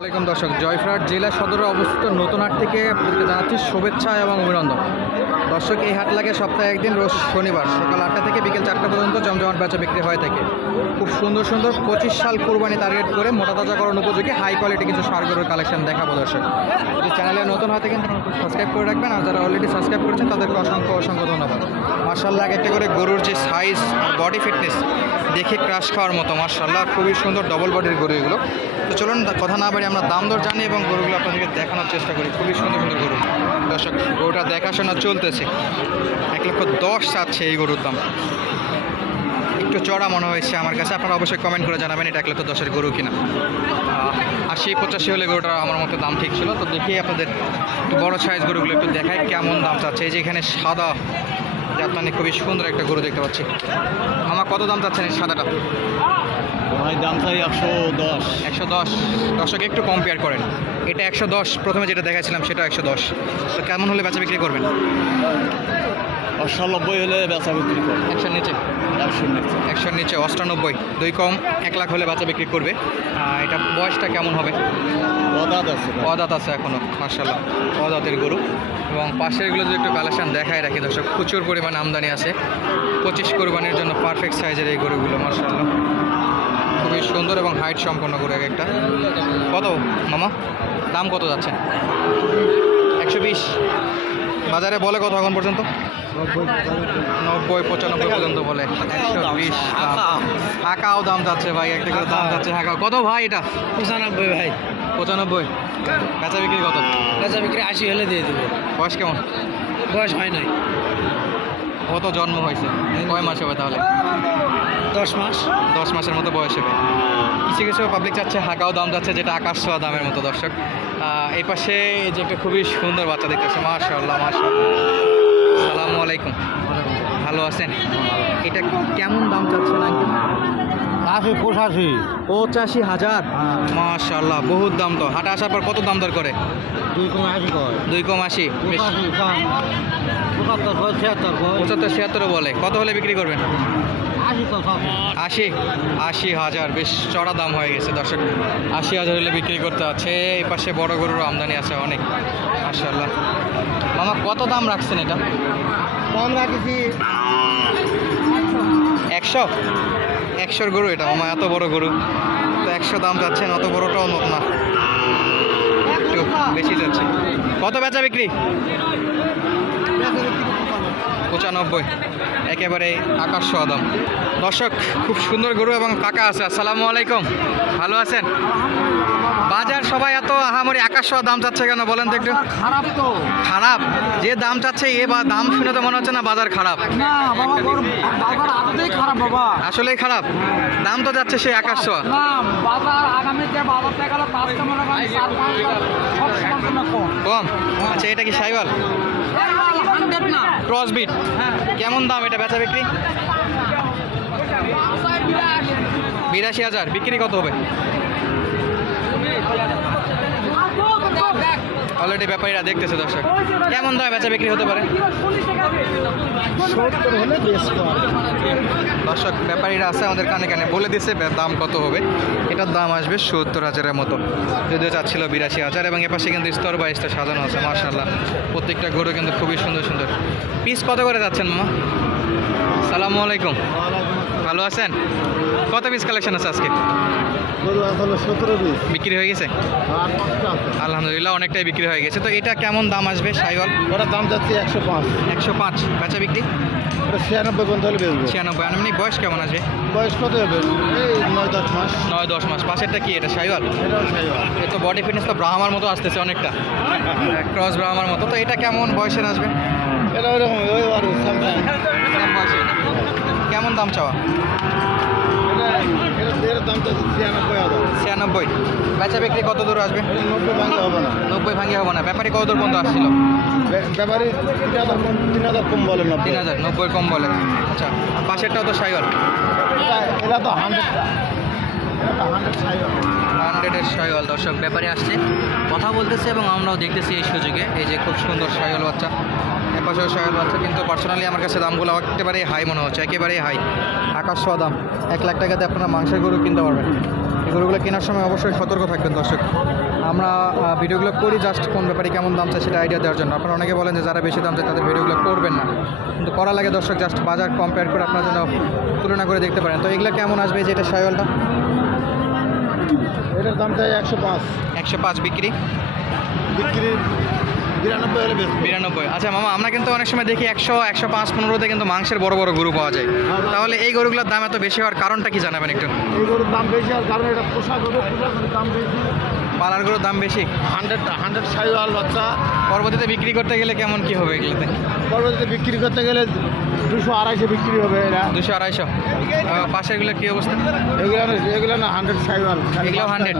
আসসালামাইকুম দর্শক জয়ফ্রাট জেলা সদরে অবস্থিত নতুন হাট থেকে আপনাদেরকে জানাচ্ছি শুভেচ্ছা এবং অভিনন্দন। দর্শক, এই হাট লাগে সপ্তাহে একদিন, রোজ শনিবার। সকাল আটটা থেকে বিকেল চারটা পর্যন্ত জমজমাট বেচা বিক্রি হয়ে থাকে। খুব সুন্দর সুন্দর পঁচিশ সাল কোরবানি টার্গেট করে মোটা তাজাকরণ উপযোগী হাই কোয়ালিটি কিছু সারগরের কালেকশন দেখাবো দর্শক। যদি চ্যানেলে নতুন হয় থাকেন সাবস্ক্রাইব করে রাখবেন। আর যারা অলরেডি সাবস্ক্রাইব করেছেন, তাদেরকে অসংখ্য অসংখ্য ধন্যবাদ। মার্শাল্লাহ এক একটা করে গরুর যে সাইজ বডি ফিটনেস দেখে ক্রাশ খাওয়ার মতো মার্শাল্লাহ খুবই সুন্দর ডবল বডির গরু এগুলো। তো চলুন কথা না বাড়ি আমরা দাম দর জানি এবং গরুগুলো আপনাদেরকে দেখানোর চেষ্টা করি। খুবই সুন্দর সুন্দর গরু। দর্শক গরুটা দেখাশোনা চলতেছে। এক লক্ষ দশ চাচ্ছে এই গরুর দাম। একটু চড়া মনে হয়েছে আমার কাছে। আপনারা অবশ্যই কমেন্ট করে জানাবেন এটা এক লক্ষ দশের গরু কিনা। আহ, আশি পঁচাশি হলে গরুটা আমার মতো দাম ঠিক ছিল। তো দেখি আপনাদের একটু বড় সাইজ গরুগুলো একটু দেখায় কেমন দাম চাচ্ছে। এই যে এখানে সাদা জাতমানি খুবই সুন্দর একটা গরু দেখতে পাচ্ছি। আমার কত দাম চাচ্ছেন এই সাদাটা? ভাই দাম চাই একশো দশ। একশো দশ। দশকে একটু কম্পেয়ার করেন। এটা একশো দশ প্রথমে যেটা দেখাচ্ছিলাম সেটা একশো দশ। তো কেমন হলে বেচা বিক্রি করবেন? অষ্টানব্বই হলে বেচা বিক্রি করে একশোর নিচে? একশো নিচ্ছে একশোর নিচে অষ্টানব্বই। দুই কম এক লাখ হলে বেচা বিক্রি করবে। এটা বয়সটা কেমন হবে? অদাত আছে অদাত আছে এখনও মার্শাল্লাহ অদাতের গরু। এবং পাশেরগুলো যদি একটু কালেকশন দেখায় রাখি দর্শক প্রচুর পরিমাণে আমদানি আছে। পঁচিশ কোরবানির জন্য পারফেক্ট সাইজের এই গরুগুলো মার্শাল্লাহ খুবই সুন্দর এবং হাইট সম্পন্ন করে এক একটা। কত মামা? দাম কত যাচ্ছে? একশো বিশ। বাজারে বলে কত এখন পর্যন্ত? নব্বই পঁচানব্বই পর্যন্ত বলে। একশো বিশ হাঁকাও দাম যাচ্ছে ভাই একটা করে দাম যাচ্ছে হাঁকাও। কত ভাই এটা? পঁচানব্বই ভাই। পঁচানব্বই। বেচা বিক্রি কত? বেচা বিক্রি আশি হলে দিয়ে দেবো। বয়স কেমন? বয়স হয় নাই। কত জন্ম হয়েছে? কয় মাস হবে তাহলে? দশ মাস? দশ মাসের মতো বয়স হবে কিছু কিছু পাবলিক চাচ্ছে হাঁকাও দাম যাচ্ছে যেটা আকাশ ছোঁয়া দামের মতো দর্শক। এই পাশে এই যে একটা খুবই সুন্দর বাচ্চা দেখতেছে মাশাল্লাহ মাশাল্লাহ সালামু আলাইকুম। ভালো আছেন? এটা কেমন দাম চাচ্ছেন আঙ্কেল আশি পঁচাশি। পঁচাশি হাজার? মাশাল্লাহ বহুত দাম তো। হাটে আসার পর কত দাম দর করে? দুই কম আশি দুই কম আশি পঁচাত্তর ছিয়াত্তর বলে। কত হলে বিক্রি করবেন? আশি আশি? হাজার। বেশ চড়া দাম হয়ে গেছে দর্শক। আশি হাজার হলে বিক্রি করতে আছে এই পাশে বড় গরুর আমদানি আছে অনেক। মাশাল্লাহ মামা কত দাম রাখছেন এটা? দাম রাখেছি। একশো? একশোর গরু এটা মামা এত বড় গরু। তো একশো দাম যাচ্ছেন অত বড়টাও না। একটু বেশি যাচ্ছে। কত বেচা বিক্রি? পঁচানব্বই। একেবারে আকাশ ছোঁয়া দাম। দর্শক খুব সুন্দর গরু এবং কাকা আছে। আসসালামু আলাইকুম। ভালো আছেন? বাজার সবাই এত আহামরি আকাশ দাম চাচ্ছে কেন বলেন তো একটু? খারাপ তো। খারাপ? যে দাম চাচ্ছে এ বা দাম শুনে তো মনে হচ্ছে না বাজার খারাপ। না বাবা গরু বাজার আদতেই খারাপ বাবা। আসলেই খারাপ। দাম তো যাচ্ছে সেই আকাশ ছোঁয়া না বাজার আগামীতে বাজার থেকে গেলে কম? আচ্ছা এটা কি সাইবাল হান্ড্রেড না ক্রস বিট কেমন দাম এটা বেচা বিক্রি? বিরাশি হাজার। বিক্রি কত হবে? অলরেডি ব্যাপারীরা দেখতেছে দর্শক। কেমন দামে বেচা বিক্রি হতে পারে? দর্শক ব্যাপারীরা আছে আমাদের কানে কানে। বলে দিছে দাম কত হবে? এটার দাম আসবে সত্তর হাজারের মতো। যদিও চাচ্ছিল বিরাশি হাজার এবং এপাশে কিন্তু স্তর বা স্তর সাজানো আছে মার্শাল্লাহ প্রত্যেকটা গরু কিন্তু খুবই সুন্দর সুন্দর। পিস কত করে যাচ্ছেন মামা? সালামু আলাইকুম। ভালো আছেন? কত পিস কালেকশন আছে আজকে? গরু আসলে সতেরো পিস। বিক্রি হয়ে গেছে? আলহামদুলিল্লাহ অনেকটাই বিক্রি হয়ে গেছে। তো এটা কেমন দাম আসবে সাইওয়াল? ওটার দাম যাচ্ছে একশো পাঁচ। একশো পাঁচ। বেচা বিক্রি? ছিয়ানব্বই হলে বেচবো। ছিয়ানব্বই। আনুমানিক বয়স কেমন আসবে? বয়স কত হবে? এই নয় দশ মাস। নয় দশ মাস। পাশেরটা কি এটা সাইওয়াল? এ তো বডি ফিটনেস তো ব্রাহ্মার মতো আসতেছে অনেকটা। ক্রস ব্রাহ্মার মতো। তো এটা কেমন বয়সের আসবে? এটা ওইরকম ওই কেমন দাম চাওয়া এটা এটা এর দাম যাচ্ছে ছিয়ানব্বই বেচা বিক্রি কত দূর আসবে? নব্বই ভাঙে হবে না। নব্বই ভাঙিয়ে হবে না। ব্যাপারী কত দূর পর্যন্ত আসছিল? বে- তিন হাজার কম বলে না তিন হাজার নব্বই কম বলে। আচ্ছা পাশেরটাও তো সাইওয়াল। এটা তো হান্ড্রেড হান্ড্রেড সাইওয়াল। হান্ড্রেডের সাইওয়াল দর্শক ব্যাপারে আসছে। কথা বলতেছে এবং আমরাও দেখতেছি এই সুযোগে। এই যে খুব সুন্দর সাইওয়াল বাচ্চা। এপাশেও সাইওয়াল বাচ্চা, কিন্তু পার্সোনালি আমার কাছে দামগুলো একেবারেই হাই মনে হচ্ছে, একেবারেই হাই আকাশ ছোঁয়া দাম, এক লাখ টাকাতে আপনারা মাংসের গরু কিনতে পারবেন। এই গরুগুলো কেনার সময় অবশ্যই সতর্ক থাকবেন দর্শক। আমরা ভিডিওগুলো করি জাস্ট কোন ব্যাপারে কেমন দাম চাই সেটা আইডিয়া দেওয়ার জন্য। আপনারা অনেকে বলেন যে যারা বেশি দাম চায় তাদের ভিডিওগুলো করবেন না। কিন্তু করা লাগে দর্শক জাস্ট বাজার কম্পেয়ার করে আপনার জন্য তুলনা করে দেখতে পারেন। তো এগুলো কেমন আসবে এই যে এটা সাইওয়ালটা? এটার দাম চাই একশো পাঁচ। একশো পাঁচ বিক্রি? বিক্রি বিরানব্বই হলে বেশ বিরানব্বই। আচ্ছা মামা আমরা কিন্তু অনেক সময় দেখি একশো একশো পাঁচ পনেরোতে কিন্তু মাংসের বড় বড় গরু পাওয়া যায়। তাহলে এই গরুগুলোর দাম এত বেশি হওয়ার কারণটা কি জানাবেন একটু? এই গরুর দাম বেশি হওয়ার কারণ এটা পোশাক হবে দাম বেশি। পালার গরুর দাম বেশি? হান্ড্রেড হান্ড্রেড সাইওয়াল বাচ্চা পরবর্তীতে বিক্রি করতে গেলে কেমন কি হবে এগুলোতে পরবর্তীতে বিক্রি করতে গেলে দুশো আড়াইশো বিক্রি হবে এরা। দুশো আড়াইশো। পাশেরগুলো কি অবস্থা? এগুলো এগুলো না হান্ড্রেড সাইওয়াল এগুলো 100?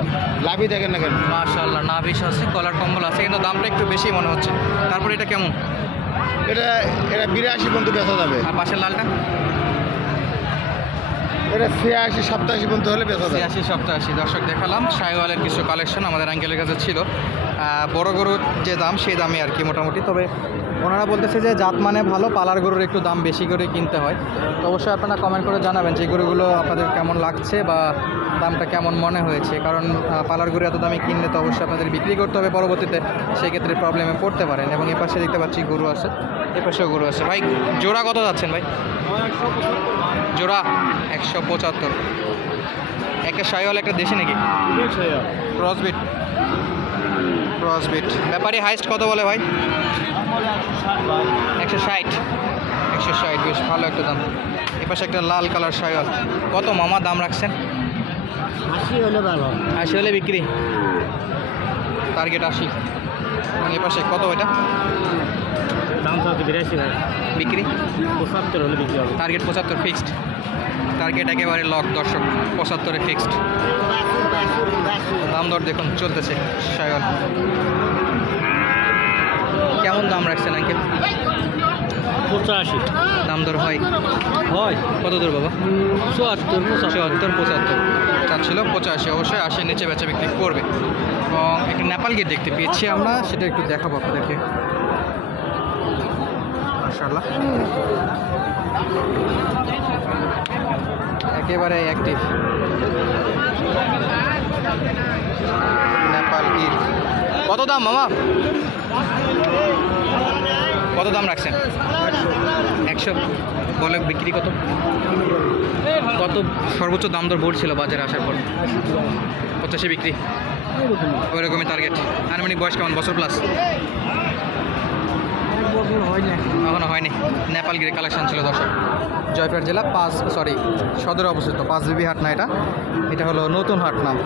লাভই দেখেন না কেন? মাশাল্লাহ নাভিস আছে কলার কম্বল আছে কিন্তু দামটা একটু বেশি মনে হচ্ছে। তারপরে এটা কেমন? এটা এটা বিরাশি পর্যন্ত বেচা যাবে। আর পাশের লালটা? এটা ছিয়াশি সপ্তাশি পর্যন্ত হলে বেচা যাবে ছিয়াশি সপ্তাহাশি দর্শক, দেখালাম। সাইওয়ালের কিছু কালেকশন আমাদের আঙ্কেলের কাছে ছিল। বড় গরুর যে দাম সেই দামে আর কি মোটামুটি। তবে ওনারা বলতেছে যে জাত মানে ভালো পালার গরুর একটু দাম বেশি করে কিনতে হয়। তো অবশ্যই আপনারা কমেন্ট করে জানাবেন যে গরুগুলো আপনাদের কেমন লাগছে বা দামটা কেমন মনে হয়েছে। কারণ পালার গরু এত দামে কিনলে তো অবশ্যই আপনাদের বিক্রি করতে হবে পরবর্তীতে। সেক্ষেত্রে প্রবলেমে পড়তে পারেন এবং এ পাশে দেখতে পাচ্ছি গরু আছে। এ পাশেও গরু আছে। ভাই জোড়া কত যাচ্ছেন ভাই? জোড়া একশো পঁচাত্তর। একটা সাইওয়াল একটা দেশি নাকি? ক্রসবিট ক্রসবিট ব্যাপারে হাইস্ট কত বলে ভাই? একশো ষাট। একশো ষাট বেশ ভালো একটা দাম। এপাশে একটা লাল কালার সাইওয়াল কত মামা দাম রাখছেন? আশি হলে ভালো। আশি হলে বিক্রি? টার্গেট আশি। এবং এপাশে কত এটা? দাম চাচ্ছে বিরাশি ভাই। বিক্রি? পঁচাত্তর হলে বিক্রি হবে। টার্গেট পঁচাত্তর ফিক্সড টার্গেট একেবারে লক দর্শক পঁচাত্তরে ফিক্সড দাম দর দেখুন চলতেছে সায়ন। কেমন দাম রাখছেন আঙ্কেল? পঁচাশি। দাম দর হয়? হয়। কত দূর বাবা? চুয়াত্তর চুয়াত্তর পঁচাত্তর। চাচ্ছিল পঁচাশি অবশ্যই আশি নিচে বেচা বিক্রি করবে। এবং একটা নেপাল গেট দেখতে পেয়েছি আমরা সেটা একটু দেখাবো আপনাদেরকে। মাশাআল্লাহ। একেবারে অ্যাক্টিভ নেপাল গির কত দাম মামা? কত দাম রাখছেন? একশো। বলে বিক্রি কত? কত সর্বোচ্চ দাম দর বলছিল বাজারে আসার পর? পঁচাশি বিক্রি। ওই রকমই টার্গেট আনুমানিক বয়স কেমন? বছর প্লাস এখনও হয়নি। নেপাল গিরি কালেকশন ছিল, দর্শক। জয়পুর জেলা পাঁচ সরি সদরে অবস্থিত। পাঁচ বিবি হাট না এটা। এটা হলো নতুন হাট নাম।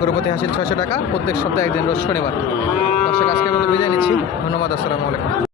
গরুপতি হাসিল ছয়শো টাকা। প্রত্যেক সপ্তাহে একদিন রোজ শনিবার। দর্শক, আজকের মতো বিদায় নিচ্ছি। ধন্যবাদ, আসসালামু আলাইকুম।